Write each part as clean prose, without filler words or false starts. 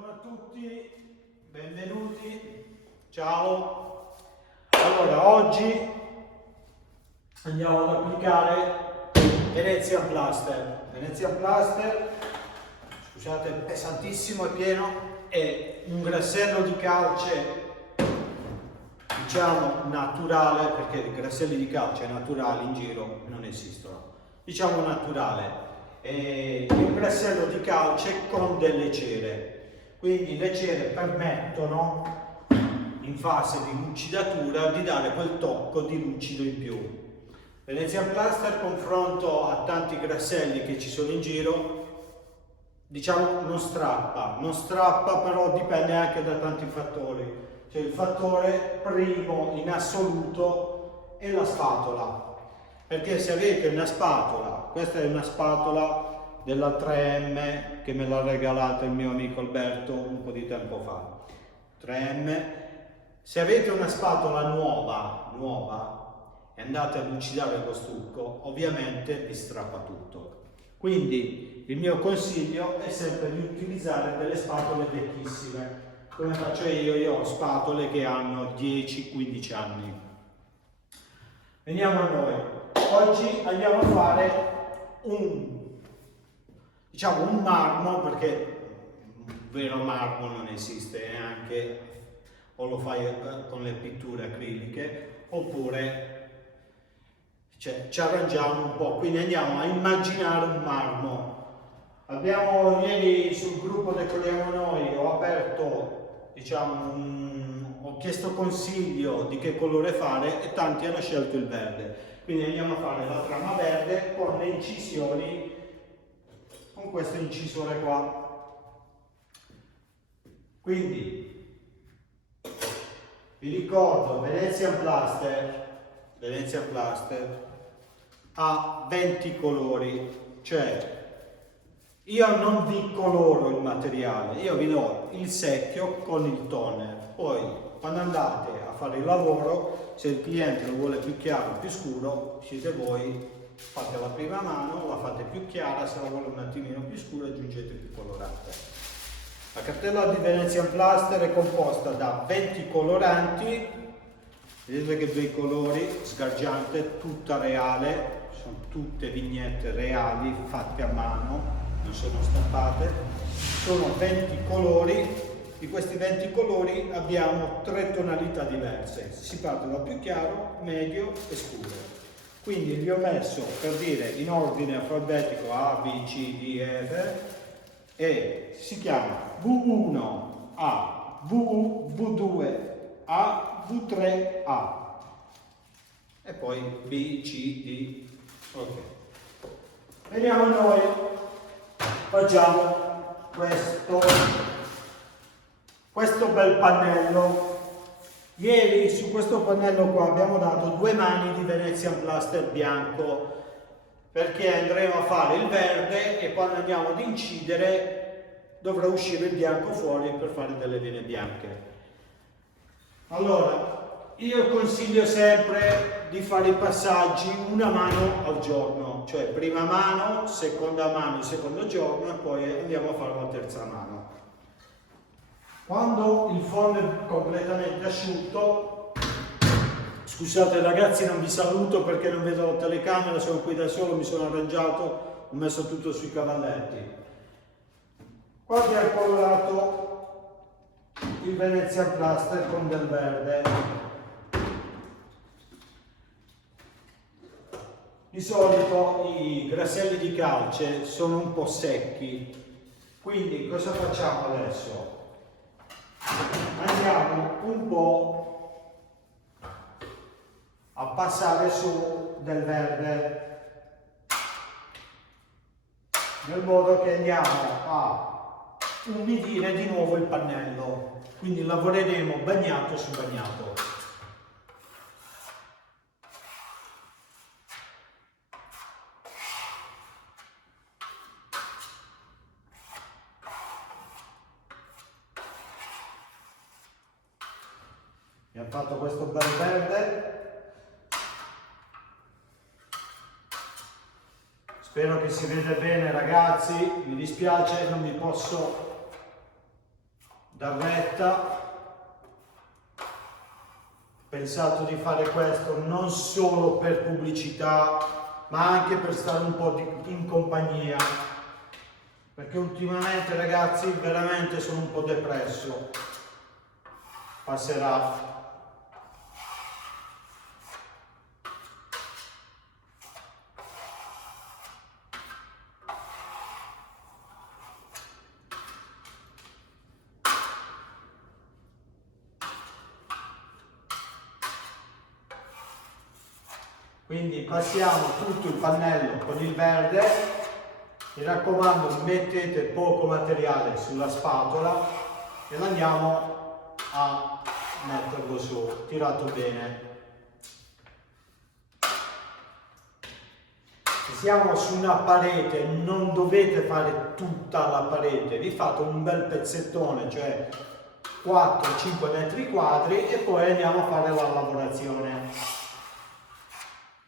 Buongiorno a tutti, benvenuti, ciao. Allora, oggi andiamo ad applicare Venezian Plaster. Venezian Plaster, scusate, è pesantissimo, è pieno, è un grassello di calce, diciamo naturale, perché i grasselli di calce naturali in giro non esistono, diciamo naturale. È un grassello di calce con delle cere, quindi le cere permettono in fase di lucidatura di dare quel tocco di lucido in più. Venezian Plaster, confronto a tanti grasselli che ci sono in giro, diciamo non strappa, però dipende anche da tanti fattori. Cioè il fattore primo in assoluto è la spatola, perché se avete una spatola, questa è una spatola della 3M che me l'ha regalata il mio amico Alberto un po' di tempo fa, 3M, se avete una spatola nuova e andate a lucidare lo stucco, ovviamente vi strappa tutto. Quindi il mio consiglio è sempre di utilizzare delle spatole vecchissime, come faccio io ho spatole che hanno 10-15 anni. Veniamo a noi. Oggi andiamo a fare un marmo, perché un vero marmo non esiste neanche, o lo fai con le pitture acriliche, oppure ci arrangiamo un po', quindi andiamo a immaginare un marmo. Abbiamo ieri sul gruppo Decoriamo Noi, ho aperto, ho chiesto consiglio di che colore fare e tanti hanno scelto il verde. Quindi andiamo a fare la trama verde con le incisioni, con questo incisore qua. Quindi vi ricordo, Venezian Plaster ha 20 colori, cioè io non vi coloro il materiale, io vi do il secchio con il toner, poi quando andate a fare il lavoro, se il cliente lo vuole più chiaro o più scuro, siete voi, fate la prima mano, la fate più chiara, se la vuole un attimino più scura aggiungete più colorante. La cartella di Venezian Plaster è composta da 20 coloranti, vedete che bei colori, sgargiante, tutta reale, sono tutte vignette reali fatte a mano, non sono stampate, sono 20 colori. Di questi 20 colori abbiamo 3 tonalità diverse, si parte da più chiaro, medio e scuro. Quindi vi ho messo, per dire, in ordine alfabetico A, B, C, D, E, F, e si chiama V1 A, V2 A, V3 A e poi B, C, D. Ok. Veniamo a noi, facciamo questo bel pannello. Ieri su questo pannello qua abbiamo dato 2 mani di Venezian Plaster bianco, perché andremo a fare il verde e quando andiamo ad incidere dovrà uscire il bianco fuori per fare delle vene bianche. Allora, io consiglio sempre di fare i passaggi una mano al giorno, cioè prima mano, il secondo giorno e poi andiamo a fare la terza mano. Quando il fondo è completamente asciutto, scusate ragazzi, non vi saluto perché non vedo la telecamera, sono qui da solo, mi sono arrangiato, ho messo tutto sui cavalletti. Qua abbiamo colorato il Venezian Plaster con del verde. Di solito i grasselli di calce sono un po' secchi, quindi cosa facciamo adesso? Andiamo un po' a passare su del verde, nel modo che andiamo a umidire di nuovo il pannello, quindi lavoreremo bagnato su bagnato. Abbiamo fatto questo bel verde, spero che si veda bene ragazzi, mi dispiace non vi posso dar retta. Pensato di fare questo non solo per pubblicità, ma anche per stare un po' in compagnia, perché ultimamente, ragazzi, veramente sono un po' depresso. Passerà. Quindi passiamo tutto il pannello con il verde, mi raccomando mettete poco materiale sulla spatola e lo andiamo a metterlo su, tirato bene. Se siamo su una parete non dovete fare tutta la parete, vi fate un bel pezzettone, cioè 4-5 metri quadri e poi andiamo a fare la lavorazione.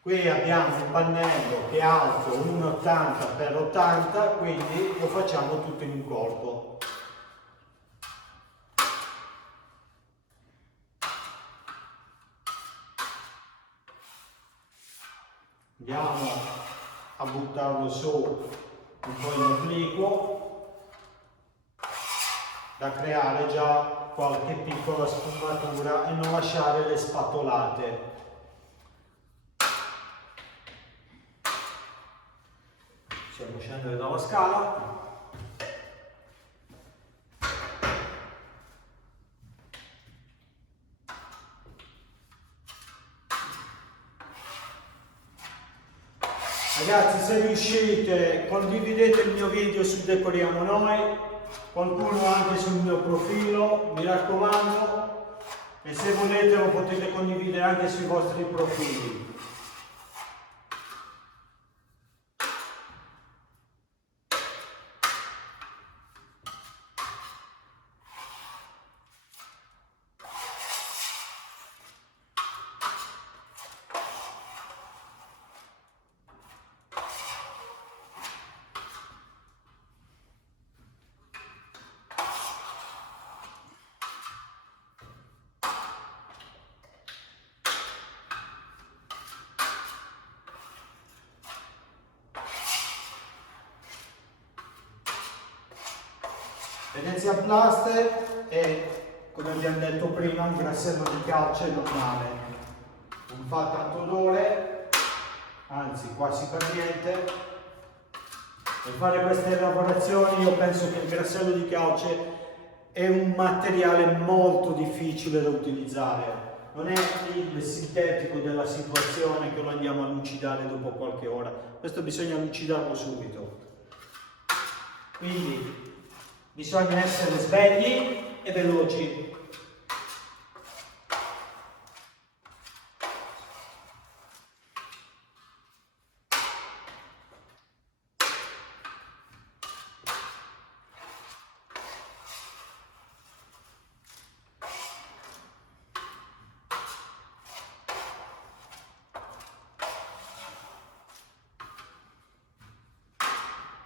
Qui abbiamo un pannello che è alto 1,80 x 80, quindi lo facciamo tutto in un colpo. Andiamo a buttarlo su un po' in obliquo da creare già qualche piccola sfumatura e non lasciare le spatolate. Possiamo scendere dalla scala. Ragazzi, se riuscite, condividete il mio video su Decoriamo Noi, qualcuno anche sul mio profilo, mi raccomando, e se volete lo potete condividere anche sui vostri profili. Venezia Plaster è, come abbiamo detto prima, un grassello di calce normale, non fa tanto odore, anzi quasi per niente. Per fare queste lavorazioni io penso che il grassello di calce è un materiale molto difficile da utilizzare, non è il sintetico della situazione che lo andiamo a lucidare dopo qualche ora, questo bisogna lucidarlo subito. Quindi bisogna essere svegli e veloci.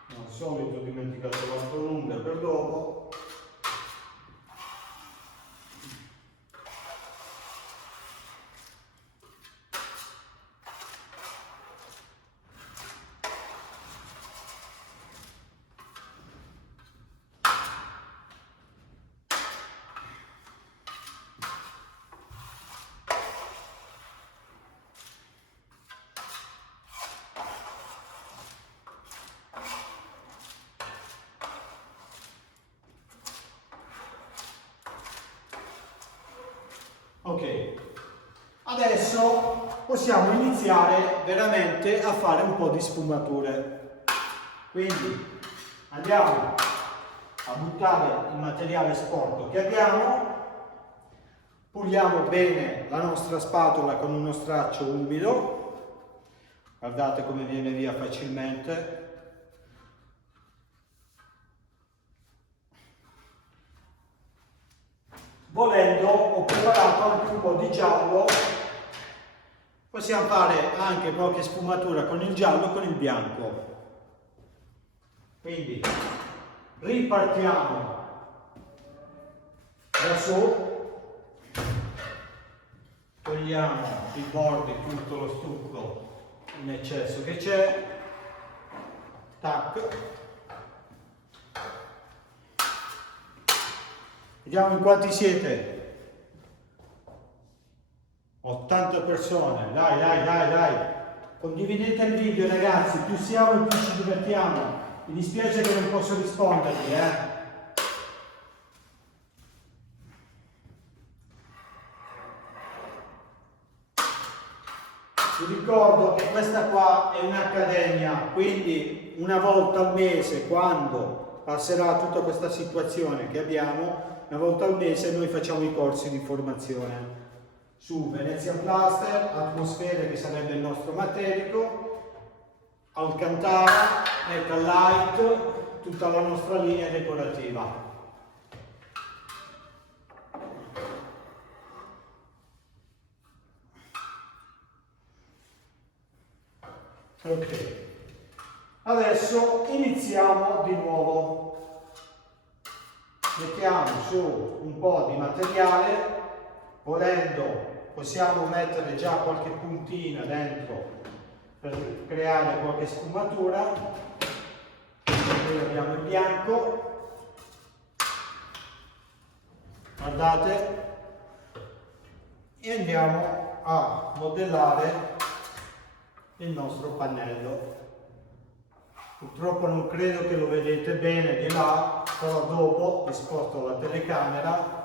Al solito ho dimenticato l'altro lunga per dopo. Ok, adesso possiamo iniziare veramente a fare un po' di sfumature. Quindi andiamo a buttare il materiale sporco che abbiamo, puliamo bene la nostra spatola con uno straccio umido, guardate come viene via facilmente. Volendo ho preparato anche un po' di giallo, possiamo fare anche qualche sfumatura con il giallo e con il bianco. Quindi ripartiamo da su, togliamo i bordi, tutto lo stucco in eccesso che c'è, tac, vediamo in quanti siete. 80 persone, dai, condividete il video ragazzi, più siamo più ci divertiamo. Mi dispiace che non posso rispondervi, Vi ricordo che questa qua è un'accademia, quindi una volta al mese, quando passerà tutta questa situazione che abbiamo, una volta al mese noi facciamo i corsi di formazione su Venetian Plaster, Atmosfere che sarebbe il nostro materico, Alcantara, Metal Light, tutta la nostra linea decorativa. Ok, adesso iniziamo di nuovo. Mettiamo su un po' di materiale. Volendo possiamo mettere già qualche puntina dentro per creare qualche sfumatura. Qui abbiamo il bianco, guardate, e andiamo a modellare il nostro pannello. Purtroppo non credo che lo vedete bene di là, però dopo vi sposto la telecamera.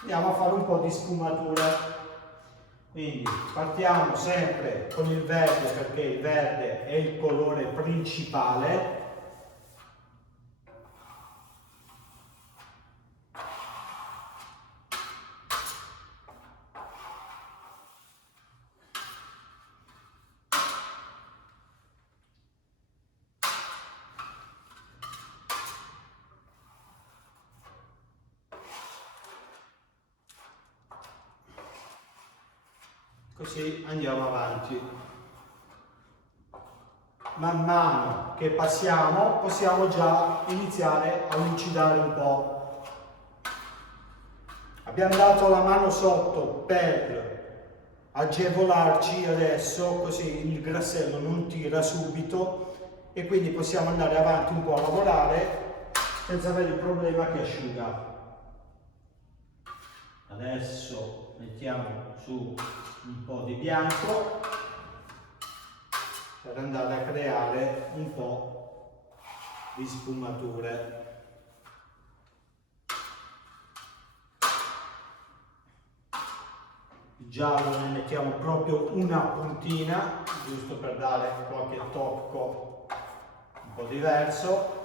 Andiamo a fare un po' di sfumatura, quindi partiamo sempre con il verde perché il verde è il colore principale. Così andiamo avanti. Man mano che passiamo possiamo già iniziare a lucidare un po'. Abbiamo dato la mano sotto per agevolarci adesso, così il grassello non tira subito e quindi possiamo andare avanti un po' a lavorare senza avere il problema che asciuga. Adesso mettiamo su un po' di bianco per andare a creare un po' di sfumature. Il giallo ne mettiamo proprio una puntina, giusto per dare qualche tocco un po' diverso.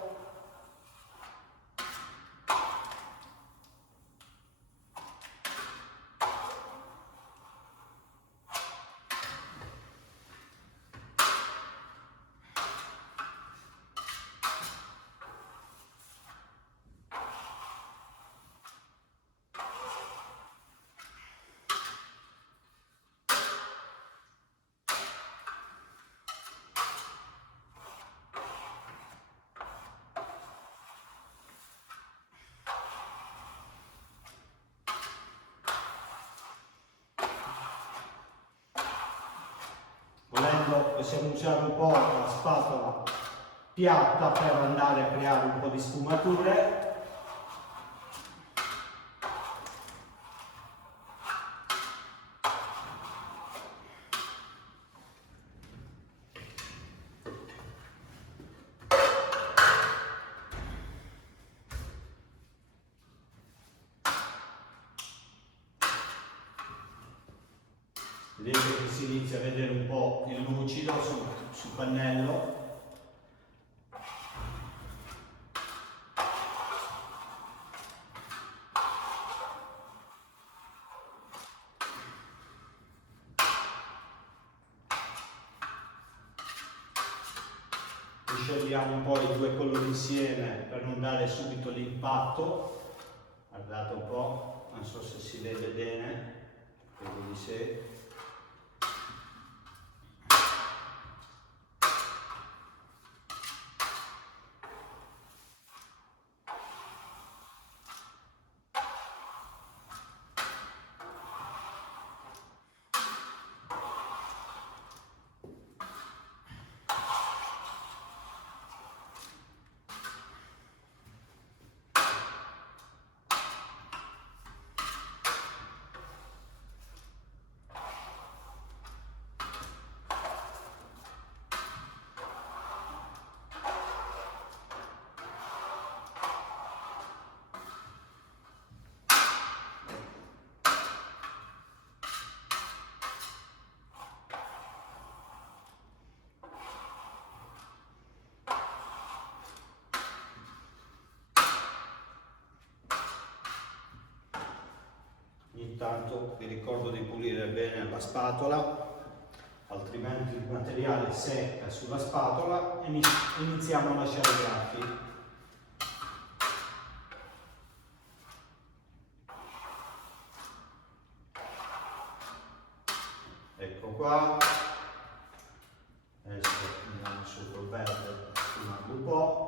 Volendo possiamo usare un po' la spatola piatta per andare a creare un po' di sfumature. Vedete che si inizia a vedere un po' il lucido sul pannello. Sciogliamo un po' i due colori insieme per non dare subito l'impatto. Guardate un po', non so se si vede bene, credo di sì. intanto vi ricordo di pulire bene la spatola, altrimenti il materiale secca sulla spatola e iniziamo a lasciare i graffi. Ecco qua, adesso andiamo su col verde, fumando un po'.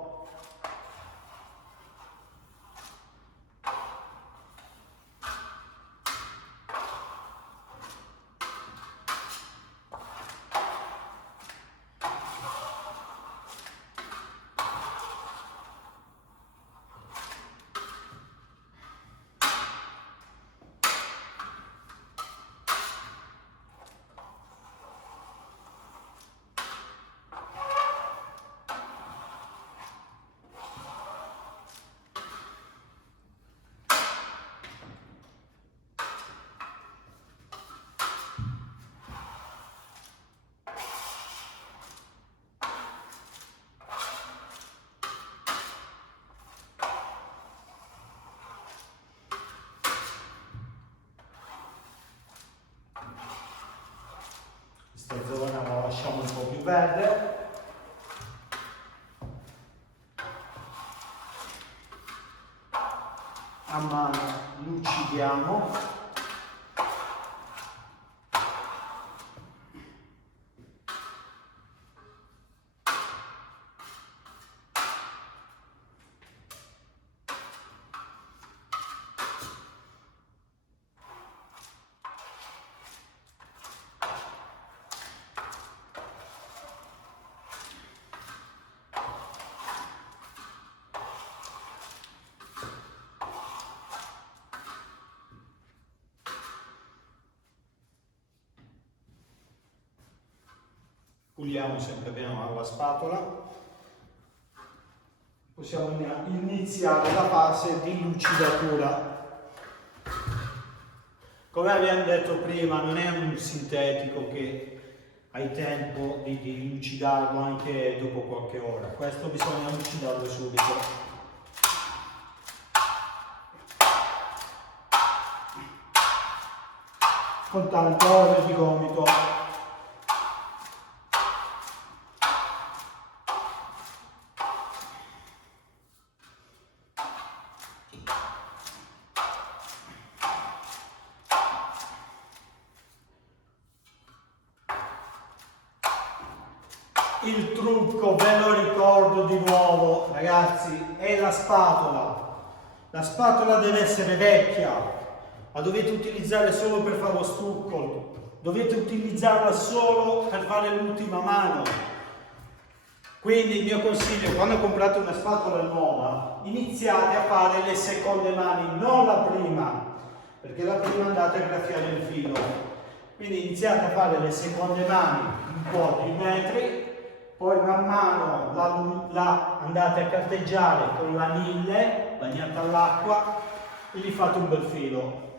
Questa zona la lasciamo un po' più verde. A mano lucidiamo. Puliamo sempre bene la spatola. Possiamo iniziare la fase di lucidatura. Come abbiamo detto prima, non è un sintetico che hai tempo di lucidarlo anche dopo qualche ora. Questo bisogna lucidarlo subito. Con tanto olio di gomito. Il trucco, ve lo ricordo di nuovo ragazzi, è la spatola. La spatola deve essere vecchia, la dovete utilizzare solo per fare lo stucco, dovete utilizzarla solo per fare l'ultima mano. Quindi il mio consiglio, quando comprate una spatola nuova, iniziate a fare le seconde mani, non la prima, perché la prima andate a graffiare il filo. Quindi iniziate a fare le seconde mani un po' di metri, poi man mano la andate a carteggiare con la mille bagnata all'acqua e gli fate un bel filo.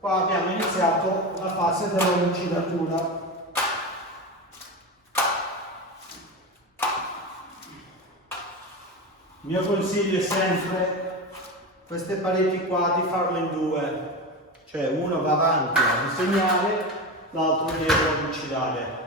Qua abbiamo iniziato la fase della lucidatura. Il mio consiglio è sempre queste pareti qua di farle in due, cioè uno va avanti a disegnare, l'altro dietro a lucidare.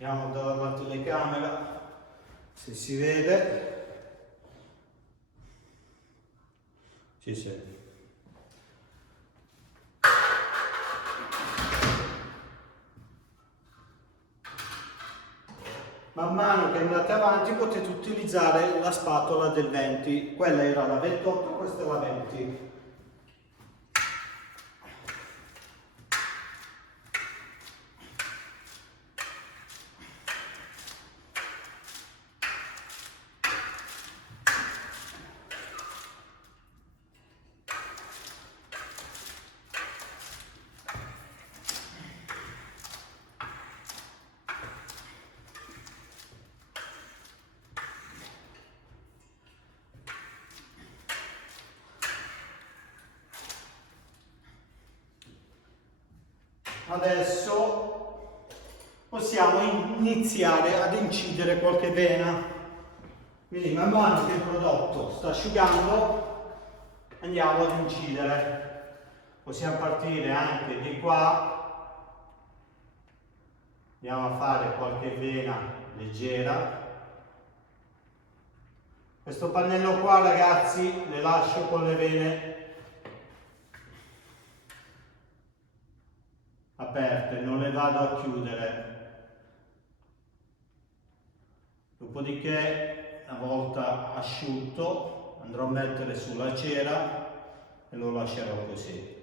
Andiamo dalla telecamera, se si vede. Ci sei. man mano che andate avanti potete utilizzare la spatola del 20, quella era la 28, questa è la 20. Adesso possiamo iniziare ad incidere qualche vena, quindi man mano che il prodotto sta asciugando andiamo ad incidere. Possiamo partire anche di qua, andiamo a fare qualche vena leggera. Questo pannello qua, ragazzi, le lascio con le vene aperte, non le vado a chiudere. Dopodiché, una volta asciutto, andrò a mettere sulla cera e lo lascerò così.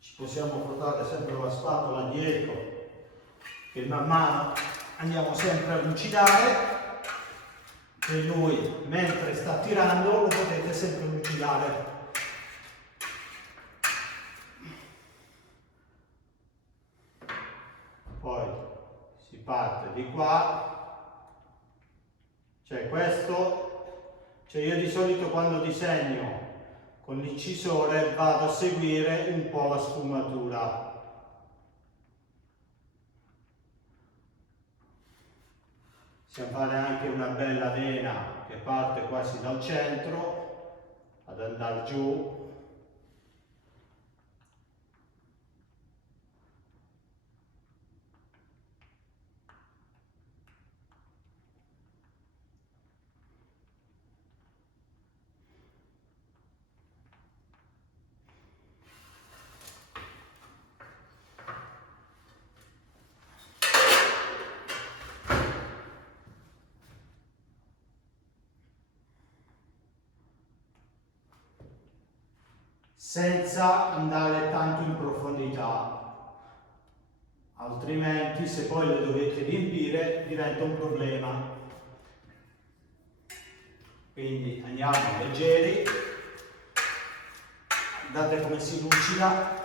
Ci possiamo portare sempre la spatola dietro, che man mano andiamo sempre a lucidare. E lui, mentre sta tirando, lo potete sempre lucidare. Poi si parte di qua, cioè questo, cioè io di solito quando disegno con l'incisore vado a seguire un po' la sfumatura. Possiamo fare anche una bella vena che parte quasi dal centro ad andare giù. Senza andare tanto in profondità, altrimenti se poi le dovete riempire diventa un problema. Quindi andiamo leggeri, guardate come si lucida.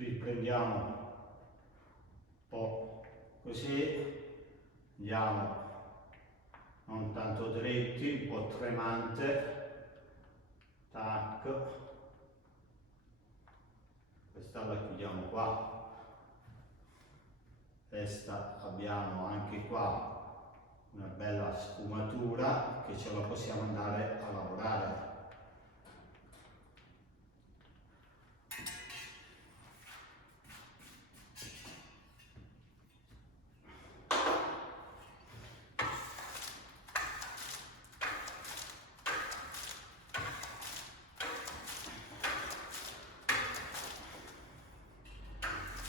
Riprendiamo un po' così, andiamo non tanto dritti, un po' tremante, tac, questa la chiudiamo qua, questa abbiamo anche qua una bella sfumatura che ce la possiamo andare a lavorare.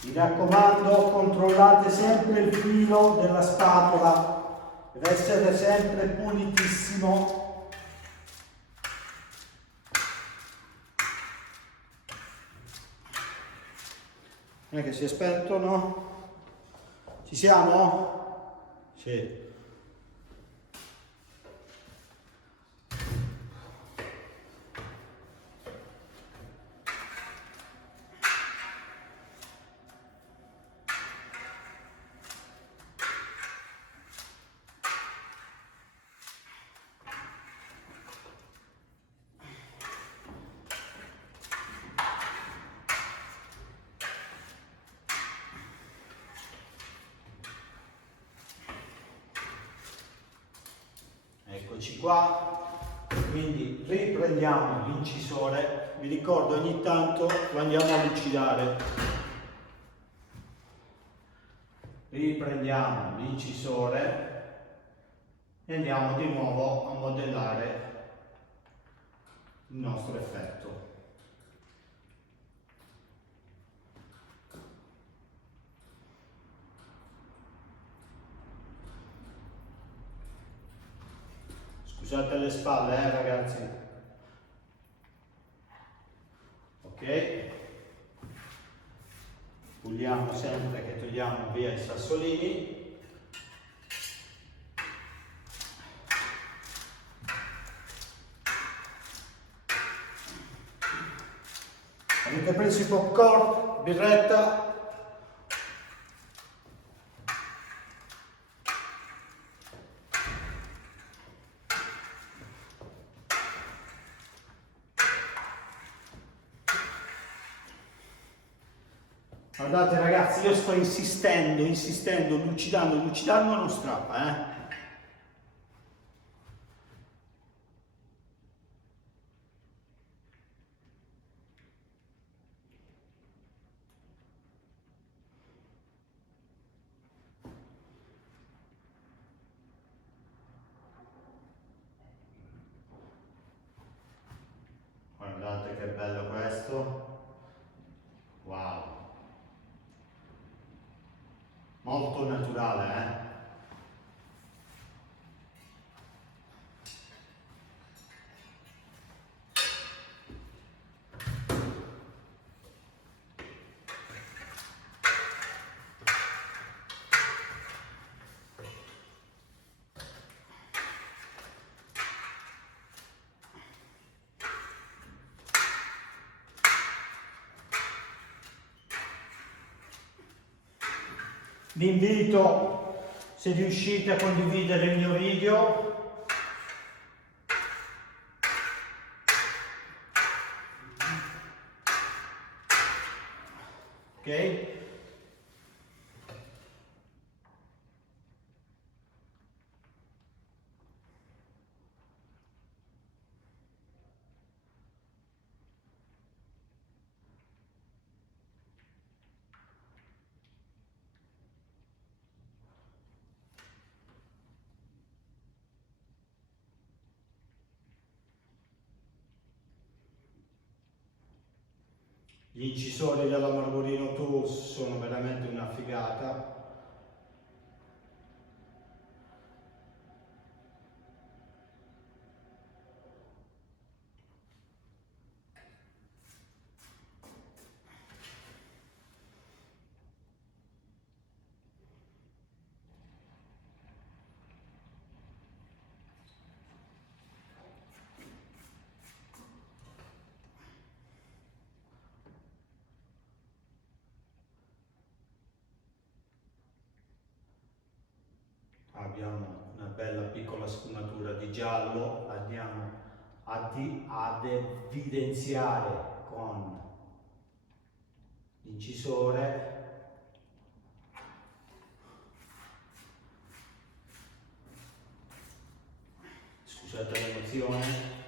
Mi raccomando, controllate sempre il filo della spatola, deve essere sempre pulitissimo. Non è che si è spento, no? Ci siamo? Sì. Eccoci qua, quindi riprendiamo l'incisore, vi ricordo ogni tanto lo andiamo a lucidare, riprendiamo l'incisore e andiamo di nuovo a modellare il nostro effetto. Scusate le spalle, ragazzi. Ok? Puliamo sempre che togliamo via i sassolini. Avete preso i popcorn, birretta? Guardate ragazzi, io sto insistendo, lucidando, non strappa, Guardate che bello questo. Wow. Molto naturale, Vi invito, se riuscite, a condividere il mio video. Ok? Gli incisori della Marmorino Tools sono veramente una figata. Abbiamo una bella piccola sfumatura di giallo, andiamo ad evidenziare con l'incisore. Scusate l'emozione.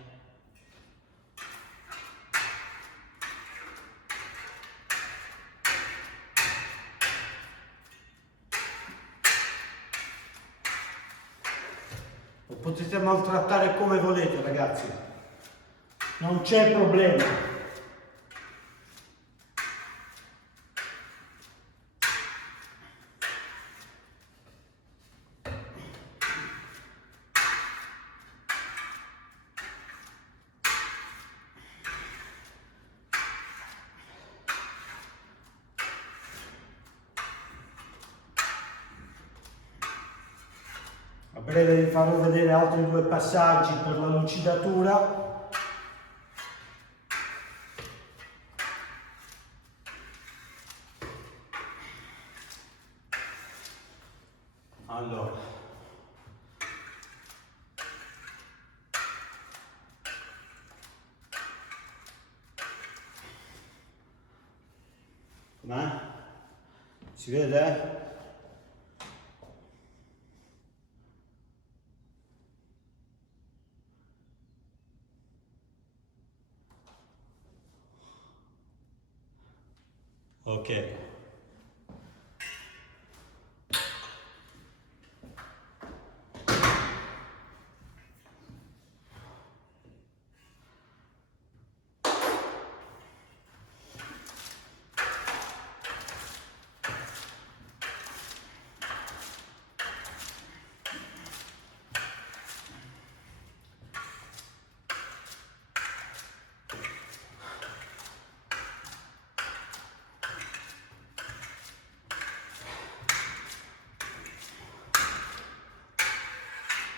Lo potete maltrattare come volete, ragazzi, non c'è problema. A breve vi farò vedere altri due passaggi per la lucidatura. Allora, com'è? Si vede? Ok.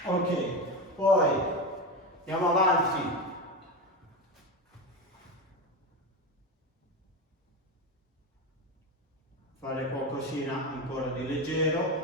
Ok, poi andiamo avanti. Fare qualcosina ancora di leggero.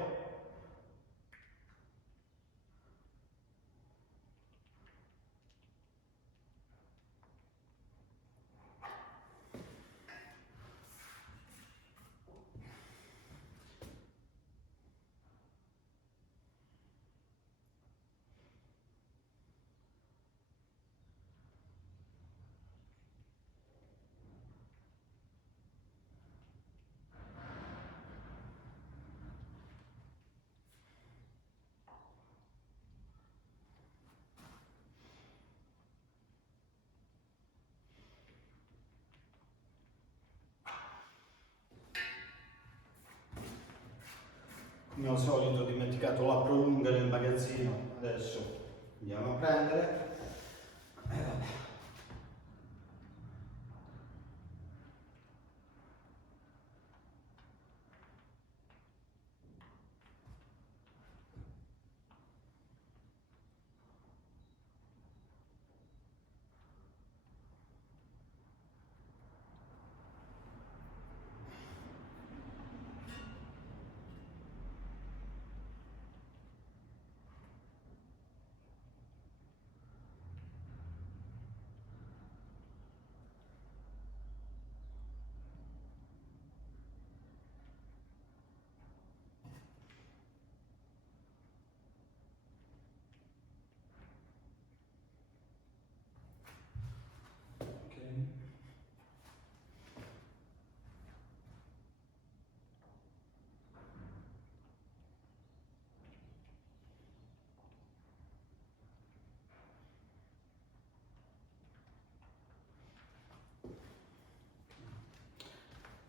Come al solito ho dimenticato la prolunga nel magazzino, adesso andiamo a prendere.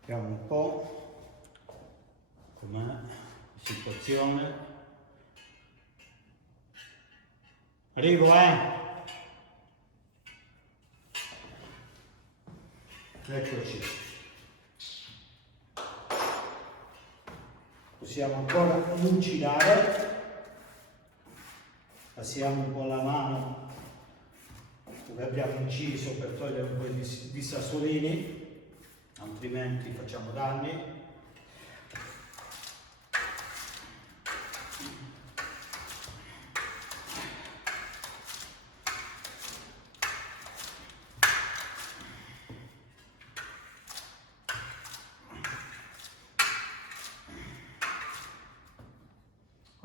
Vediamo un po' com'è la situazione. Arrivo, Eccoci. Possiamo ancora lucidare. Passiamo un po' la mano dove abbiamo inciso per togliere un po' di sassolini, altrimenti facciamo danni.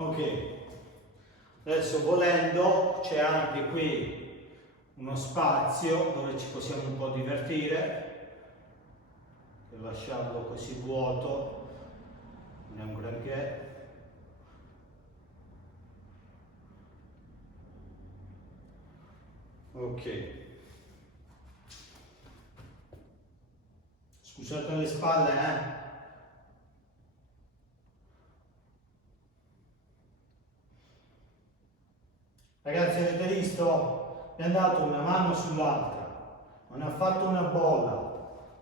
Ok, adesso volendo c'è anche qui uno spazio dove ci possiamo un po' divertire. Per lasciarlo così vuoto non è un granché. Ok, scusate le spalle, Ragazzi, avete visto? Mi ha dato una mano sull'altra, non ha fatto una bolla,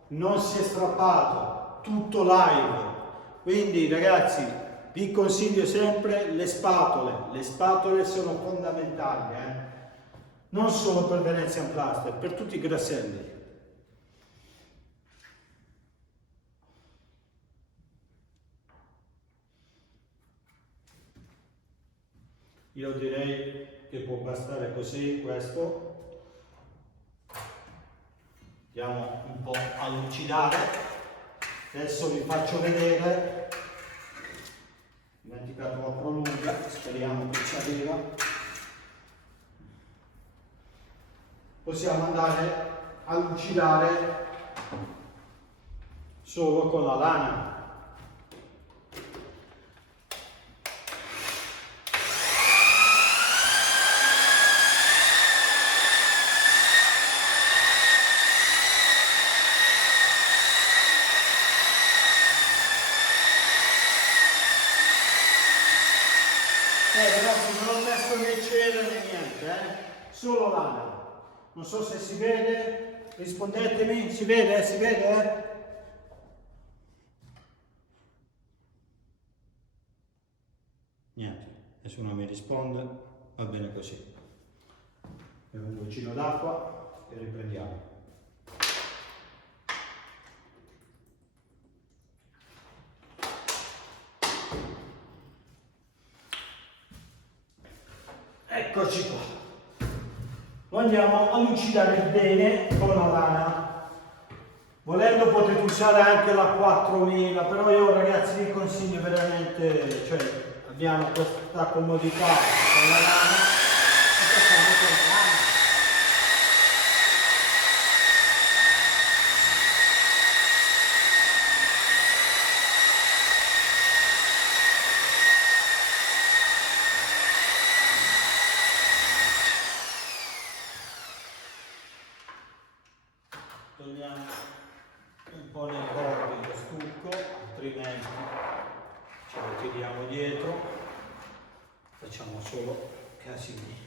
non si è strappato, tutto live. Quindi ragazzi, vi consiglio sempre le spatole sono fondamentali, non solo per Venezian Plaster, per tutti i grasselli. Io direi che può bastare così questo. Andiamo un po' a lucidare. Adesso vi faccio vedere. Ho dimenticato la prolunga, speriamo che ci arriva. Possiamo andare a lucidare solo con la lana. Ragazzi, non ho messo né cera né niente, solo lana. Non so se si vede, rispondetemi, si vede? Si vede? Niente, nessuno mi risponde, va bene così. Abbiamo un goccino d'acqua e riprendiamo. Eccoci qua. Lo andiamo a lucidare bene con la lana. Volendo potete usare anche la 4000, però io ragazzi vi consiglio veramente, cioè abbiamo questa comodità con la lana e facciamo con la lana. Togliamo un po' nei bordi lo stucco, altrimenti ce lo tiriamo dietro, facciamo solo casini.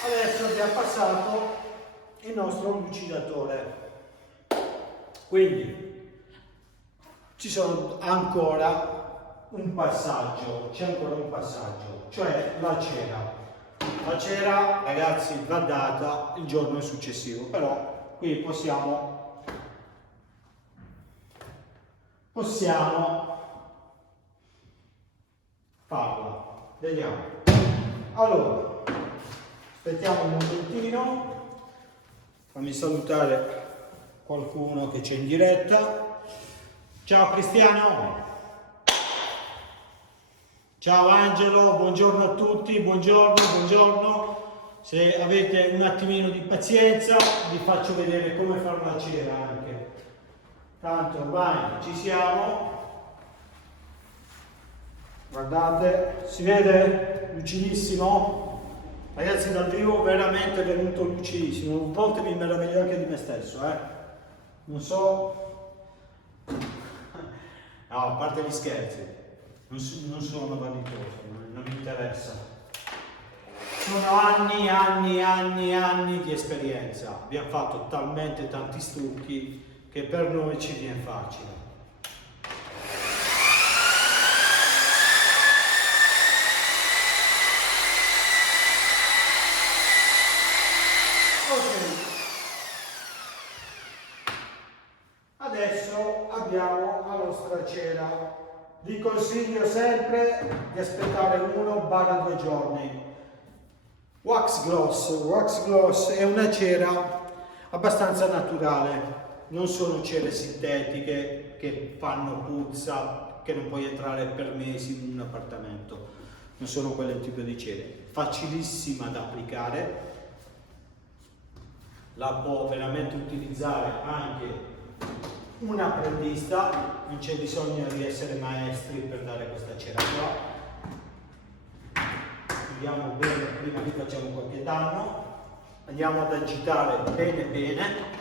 Adesso abbiamo passato il nostro lucidatore, quindi ci sono ancora un passaggio, c'è ancora un passaggio, cioè la cera. La cera, ragazzi, va data il giorno successivo, però qui possiamo farla. Vediamo. Allora, aspettiamo un momentino, fammi salutare qualcuno che c'è in diretta. Ciao Cristiano, ciao Angelo, buongiorno a tutti, buongiorno. Se avete un attimino di pazienza vi faccio vedere come fare la cera anche. Tanto ormai ci siamo. Guardate, si vede? Lucidissimo. Ragazzi, dal vivo veramente è venuto lucidissimo. A volte mi meraviglio anche di me stesso, Non so. No, a parte gli scherzi, non sono vanitoso, non mi interessa. Sono anni di esperienza. Abbiamo fatto talmente tanti stucchi che per noi ci viene facile. Adesso abbiamo la nostra cera. Vi consiglio sempre di aspettare 1-2 giorni. Wax gloss è una cera abbastanza naturale. Non sono cere sintetiche che fanno puzza, che non puoi entrare per mesi in un appartamento. Non sono quel tipo di cere. Facilissima da applicare, la può veramente utilizzare anche un apprendista, non c'è bisogno di essere maestri per dare questa cera qua. Vediamo bene prima che facciamo qualche danno, andiamo ad agitare bene bene.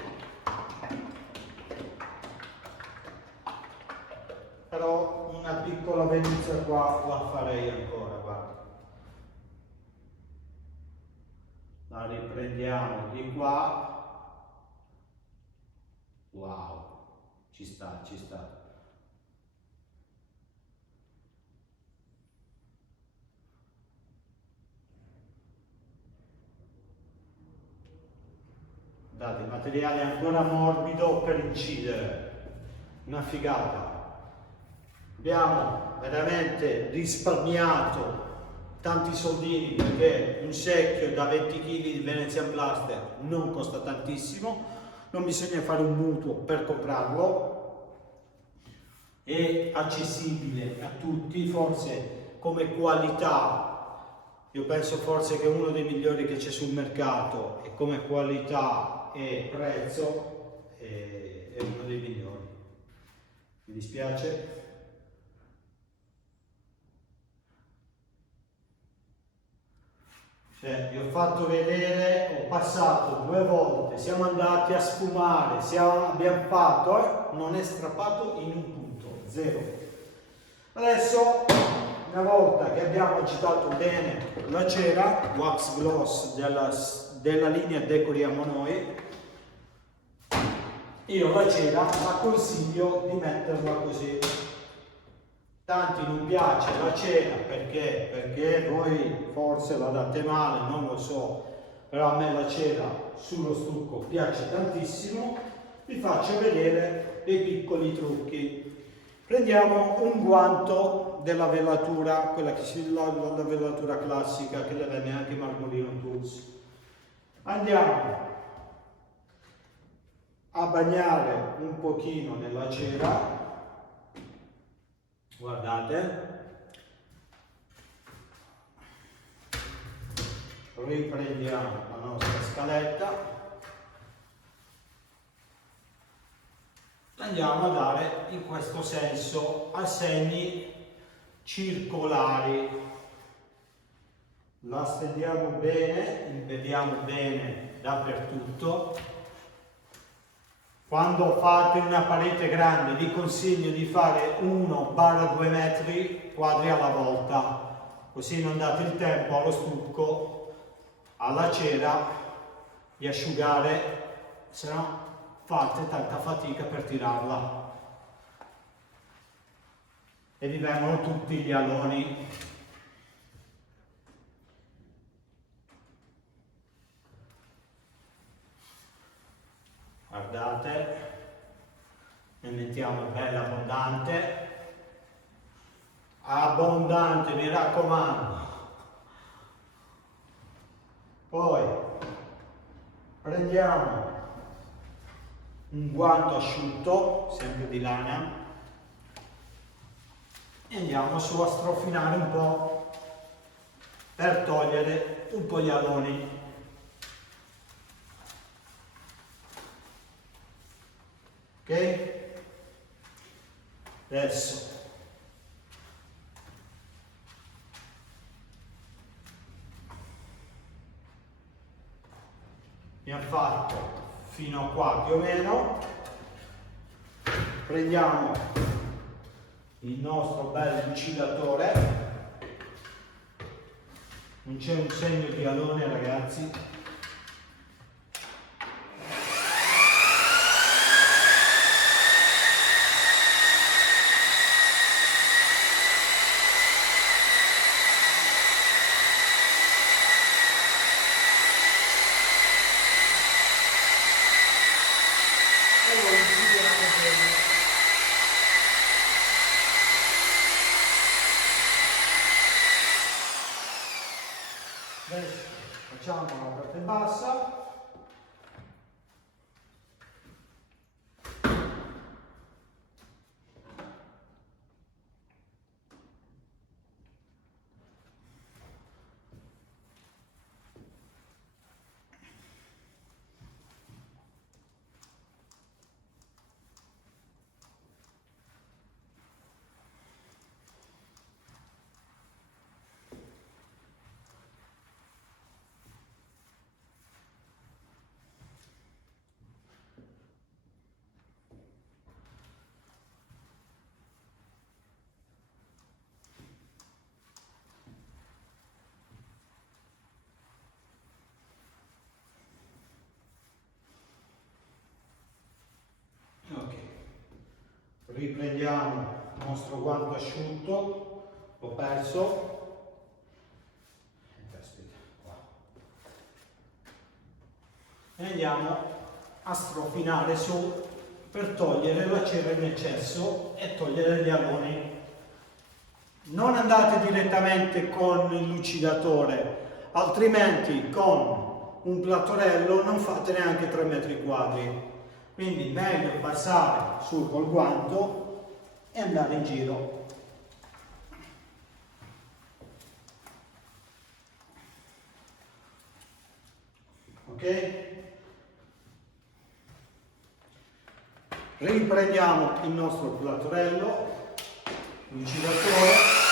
Però una piccola venuzza qua la farei ancora, guarda. La riprendiamo di qua. Wow, ci sta, ci sta. Guardate, il materiale è ancora morbido per incidere. Una figata. Abbiamo veramente risparmiato tanti soldini perché un secchio da 20 kg di Venezian Plaster non costa tantissimo, non bisogna fare un mutuo per comprarlo, è accessibile a tutti, forse come qualità io penso forse che è uno dei migliori che c'è sul mercato, e come qualità e prezzo è uno dei migliori. Mi dispiace. Cioè, vi ho fatto vedere, ho passato 2 volte, siamo andati a sfumare, abbiamo fatto, non è strappato in un punto, 0. Adesso, una volta che abbiamo agitato bene la cera, wax gloss della linea Decoriamo Noi, io la cera la consiglio di metterla così. Tanti non piace la cera perché voi forse la date male, non lo so, però a me la cera sullo stucco piace tantissimo. Vi faccio vedere dei piccoli trucchi. Prendiamo un guanto della velatura, quella che si la velatura classica che le vende anche Marmolino Tools. Andiamo a bagnare un pochino nella cera. Guardate, riprendiamo la nostra scaletta, andiamo a dare in questo senso a segni circolari, la stendiamo bene, impediamo bene dappertutto. Quando fate una parete grande vi consiglio di fare 1-2 metri quadri alla volta, così non date il tempo allo stucco, alla cera di asciugare, se no fate tanta fatica per tirarla e vi vengono tutti gli aloni. Guardate, ne mettiamo bella abbondante, mi raccomando. Poi prendiamo un guanto asciutto, sempre di lana, e andiamo su a strofinare un po' per togliere un po' gli aloni. Ok? Adesso abbiamo fatto fino a qua più o meno. Prendiamo il nostro bel lucidatore, non c'è un segno di alone, ragazzi. Adesso facciamo la parte bassa, riprendiamo il nostro guanto asciutto, l'ho perso. E andiamo a strofinare su per togliere la cera in eccesso e togliere gli aloni. Non andate direttamente con il lucidatore, altrimenti con un plattorello non fate neanche 3 metri quadri. Quindi meglio passare su col guanto e andare in giro. Ok? Riprendiamo il nostro plattorello, lucidatore.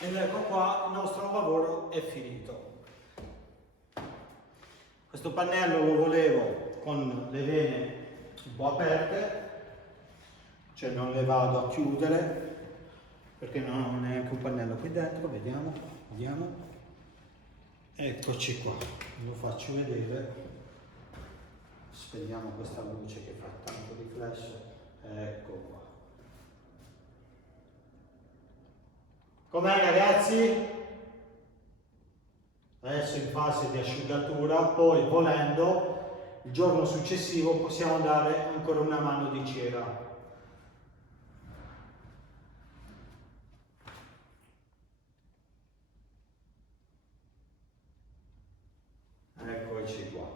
Ed ecco qua, il nostro lavoro è finito. Questo pannello lo volevo con le vene un po' aperte, cioè non le vado a chiudere perché non ho neanche un pannello qui dentro. Vediamo, vediamo. Eccoci qua, lo faccio vedere. Spegniamo questa luce che fa tanto riflesso. Ecco qua. Com'è ragazzi? Adesso in fase di asciugatura, poi volendo il giorno successivo possiamo dare ancora una mano di cera. Eccoci qua.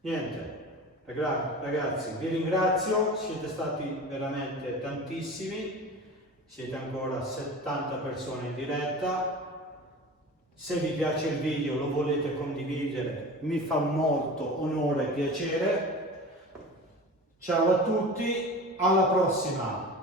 Niente, ragazzi, vi ringrazio, siete stati veramente tantissimi. Siete ancora 70 persone in diretta. Se vi piace il video, lo volete condividere, mi fa molto onore e piacere. Ciao a tutti, alla prossima!